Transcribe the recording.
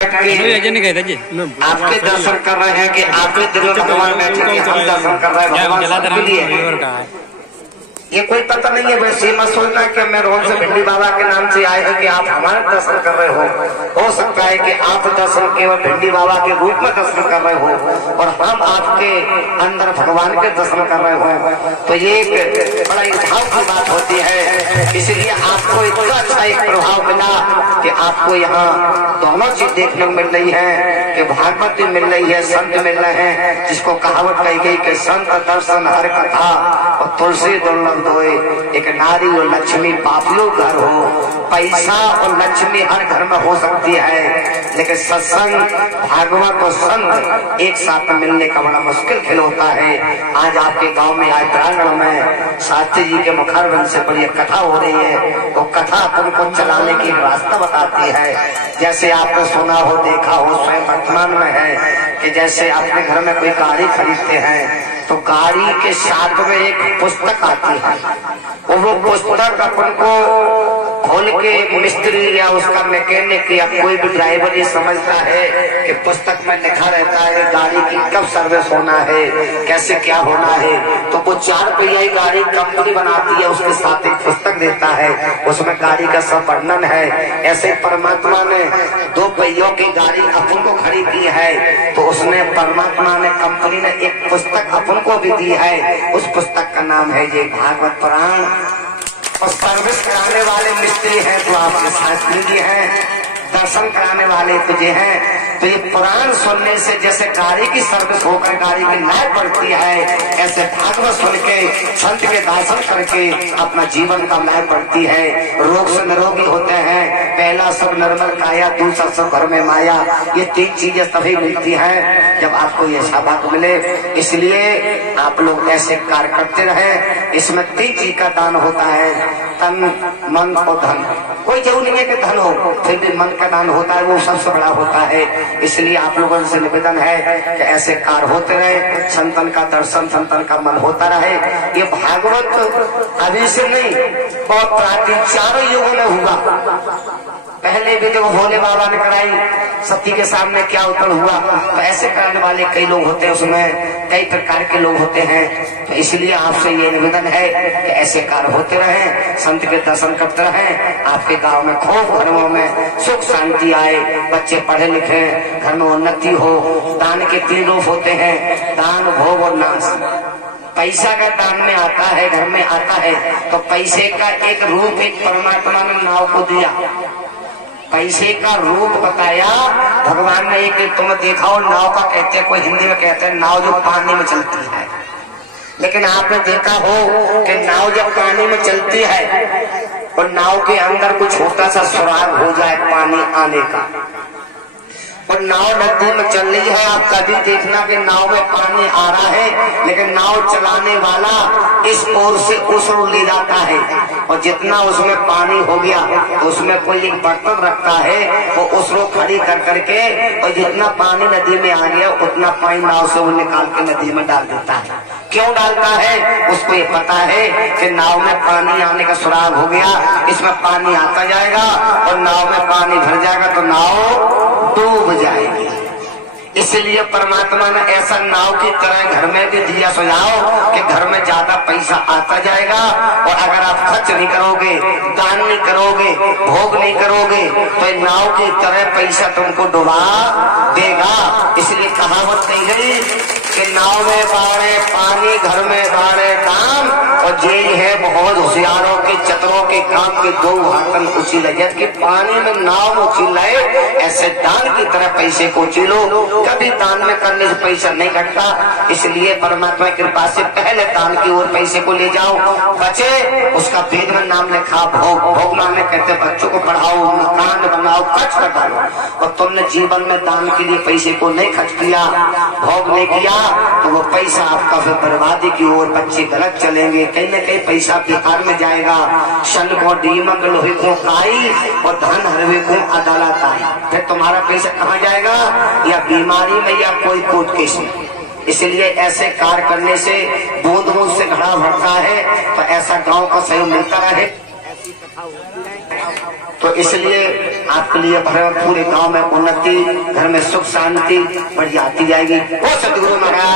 आपके दर्शन कर रहे हैं कि आपके दिल में भगवान बैठे हैं, हम दर्शन कर रहे हैं भगवान के लिए। ये कोई पता नहीं है, वैसे मत सोचना कि मैं रोज से भिंडी बाबा के नाम से आए हैं कि आप हमारे दर्शन कर रहे हो सकता है कि आप दर्शन केवल भिंडी बाबा के रूप में दर्शन कर रहे हो और हम आपके अंदर भगवान के दर्शन कर रहे हो। तो ये एक बड़ा भाव की बात होती है, इसलिए आपको इतना अच्छा एक प्रभाव मिला कि आपको यहाँ दोनों चीज देखने को मिल रही है कि भागवत भी मिल रही है, संत मिल रहे हैं, जिसको कहावत कही गई कि संत दर्शन हर कथा और तुलसी दुर्लभ दोए, एक नारी और लक्ष्मी पापियों घर हो। पैसा और लक्ष्मी हर घर में हो सकती है, लेकिन सत्संग भागवत और संत एक साथ मिलने का बड़ा मुश्किल खेल होता है। आज आपके गांव में, आज प्रांगण में शास्त्री जी के मुखारबिंद से बड़ी कथा हो रही है। वो कथा तुमको चलाने की रास्ता बताती है। जैसे आपने सुना हो, देखा हो, स्वयं वर्तमान में है कि जैसे अपने घर में कोई गाड़ी खरीदते हैं तो गाड़ी के साथ में एक पुस्तक आती है और वो पुस्तक अपन को खोल के मिस्त्री या उसका मैकेनिक या कोई भी ड्राइवर ये समझता है कि पुस्तक में लिखा रहता है गाड़ी की कब सर्विस होना है, कैसे क्या होना है। तो वो 4 पहिया गाड़ी कंपनी बनाती है, उसके साथ एक पुस्तक देता है, उसमें गाड़ी का सब वर्णन है। ऐसे परमात्मा ने 2 पहियों की गाड़ी अपन को खड़ी की है, तो उसने परमात्मा ने कंपनी ने एक पुस्तक अपन को भी दी है। उस पुस्तक का नाम है ये भागवत पुराण। और सर्विस कराने वाले मिस्त्री हैं तो आपके शास्त्री जी हैं, दर्शन कराने वाले तुझे हैं। तो ये पुराण सुनने से जैसे गाड़ी की सर्विस होकर गाड़ी की लाइफ बढ़ती है, ऐसे भागवत सुन के संत के दर्शन करके अपना जीवन का लाइफ बढ़ती है। रोग से निरोगी होते हैं। पहला सब निर्मल काया, दूसरा सब घर में माया। ये 3 चीजें तभी मिलती हैं जब आपको ये सौभाग्य मिले। इसलिए आप लोग ऐसे कार्य करते रहे। इसमें 3 चीज का दान होता है, तन, मन और धन। कोई जरूरी नहीं है कि धन हो, फिर भी मन का दान होता है, वो सबसे बड़ा होता है। इसलिए आप लोगों से निवेदन है कि ऐसे कार्य होते रहे, संतन का दर्शन, संतन का मन होता रहे। ये भागवत अभी से नहीं, बहुत प्राचीन 4 युगों में हुआ। पहले भी जब भोले बाबा ने कराई, सती के सामने क्या उत्तर हुआ। तो ऐसे करने वाले कई लोग होते हैं, उसमें कई प्रकार के लोग होते हैं। तो इसलिए आपसे ये निवेदन है कि ऐसे कार्य होते रहे, संत के दर्शन करते रहे। आपके गांव में खूब घरों में सुख शांति आए, बच्चे पढ़े लिखे, घर में उन्नति हो। दान के 3 रूप होते हैं, दान, भोग और नाश। पैसा का दान में आता है, घर में आता है, तो पैसे का एक रूप एक परमात्मा ने नाव को दिया, पैसे का रूप बताया भगवान ने। एक तुम देखा हो, नाव का कहते हैं, कोई हिंदी में कहते हैं नाव जो पानी में चलती है। लेकिन आपने देखा हो कि नाव जब पानी में चलती है और नाव के अंदर कुछ छोटा सा सुराग हो जाए पानी आने का, और नाव नदी में चल रही है, आप कभी देखना कि नाव में पानी आ रहा है, लेकिन नाव चलाने वाला इस ओर से उस ओर ले जाता है, और जितना उसमें पानी हो गया उसमें कोई एक बर्तन रखता है, वो उस रोक खड़ी कर करके, और जितना पानी नदी में आ गया उतना पानी नाव से वो निकाल के नदी में डाल देता है। क्यों डालता है? उसको ये पता है कि नाव में पानी आने का सुराग हो गया, इसमें पानी आता जाएगा और नाव में पानी भर जाएगा तो नाव डूब जाएगी। इसलिए परमात्मा ने ऐसा नाव की तरह घर में भी दिया सुझाव कि घर में ज्यादा पैसा आता जाएगा, और अगर आप खर्च नहीं करोगे, दान नहीं करोगे, भोग नहीं करोगे, तो नाव की तरह पैसा तुमको डुबा देगा। इसलिए कहावत कही गई कि नाव में बाढ़े पानी, घर में बाढ़े काम, और यही है बहुत होशियारों के चतुरों के काम के 2 हाथन उछील। जबकि पानी में नाव उछीलाए, ऐसे दान की तरह पैसे को उछीलो। कभी दान में करने से पैसा नहीं घटता। इसलिए परमात्मा की कृपा से पहले दान की ओर पैसे को ले जाओ, बचे उसका वेद में नाम लिखा भोग। भोग माने कहते बच्चों को पढ़ाओ, मकान बनाओ, खर्च कर डालो। और तुमने जीवन में दान के लिए पैसे को नहीं खर्च किया, भोग नहीं किया, तो वो पैसा आपका फिर बर्बादी की ओर, बच्चे गलत चलेंगे, कहीं न कहीं पैसा बिहार में जाएगा। शन को डीमक लोहे को काई और धन हरवे को अदालत आई, फिर तुम्हारा पैसा कहाँ जाएगा? या बीमारी में या कोई कोर्ट केस में। इसलिए ऐसे कार्य करने से बूंद बूंद से घड़ा भरता है। तो ऐसा गांव का सहयोग मिलता रहे। ऐसी कथा होती है। तो इसलिए आपके लिए पूरे गांव में उन्नति, घर में सुख शांति बढ़िया आती जाएगी। वो सतगुरु महाराज